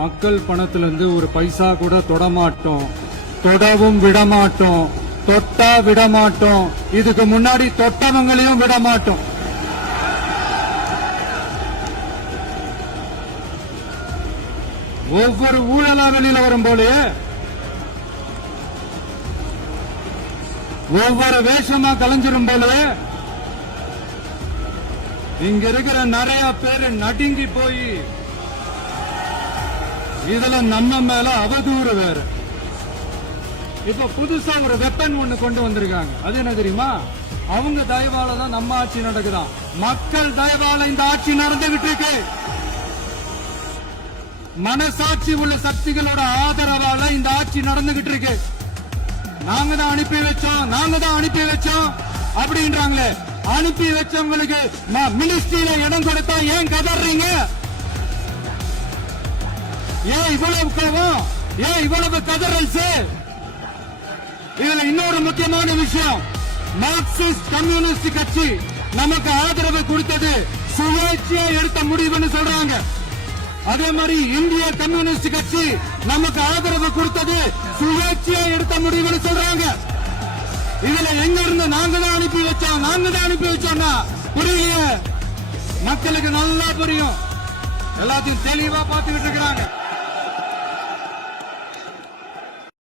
மக்கள் பணத்திலிருந்து ஒரு பைசா கூட தொடமாட்டோம், தொடவும் விடமாட்டோம், தொட்டா விடமாட்டோம், இதுக்கு முன்னாடி தொட்டவங்களையும் விடமாட்டோம். ஒவ்வொரு ஊழலா வெளியில வரும் போல ஒவ்வொரு வேஷமா கலைஞ்சிரும் போல இங்க இருக்கிற நிறைய பேரு நடுங்கி போய் இதுல நம்ம மேல அவதூறு வேற. இப்ப புதுசா ஒரு வெப்பன் ஒண்ணு கொண்டு வந்திருக்காங்க. அது என்ன தெரியுமா? அவங்க தயவால தான் நம்ம ஆட்சி நடக்குதான். மக்கள் தயவால இந்த ஆட்சி நடந்துகிட்டு இருக்கு. மனசாட்சி உள்ள சக்திகளோட ஆதரவால இந்த ஆட்சி நடந்துகிட்டு இருக்கு. நாங்க தான் அனுப்பி வச்சோம் அப்படின்றாங்களே. அனுப்பி வச்சவங்களுக்கு மினிஸ்ட்ரியில இடம் கொடுத்தா ஏன் கதறீங்க? ஏன் இவ்வளவு கோவம்? ஏன் இவ்வளவு கதறல்? இதுல இன்னொரு முக்கியமான விஷயம், மார்க்சிஸ்ட் கம்யூனிஸ்ட் கட்சி நமக்கு ஆதரவு கொடுத்தது சுயேட்சையா எடுத்த முடிவுன்னு சொல்றாங்க. அதே மாதிரி இந்திய கம்யூனிஸ்ட் கட்சி நமக்கு ஆதரவு கொடுத்தது சுயேட்சையா எடுத்த முடிவுன்னு சொல்றாங்க. இதுல எங்க இருந்து நாங்க தான் அனுப்பி வச்சோம்னா புரியல. மக்களுக்கு நல்லா புரியும். எல்லாத்தையும் தெளிவா பார்த்துக்கிட்டு இருக்கிறாங்க.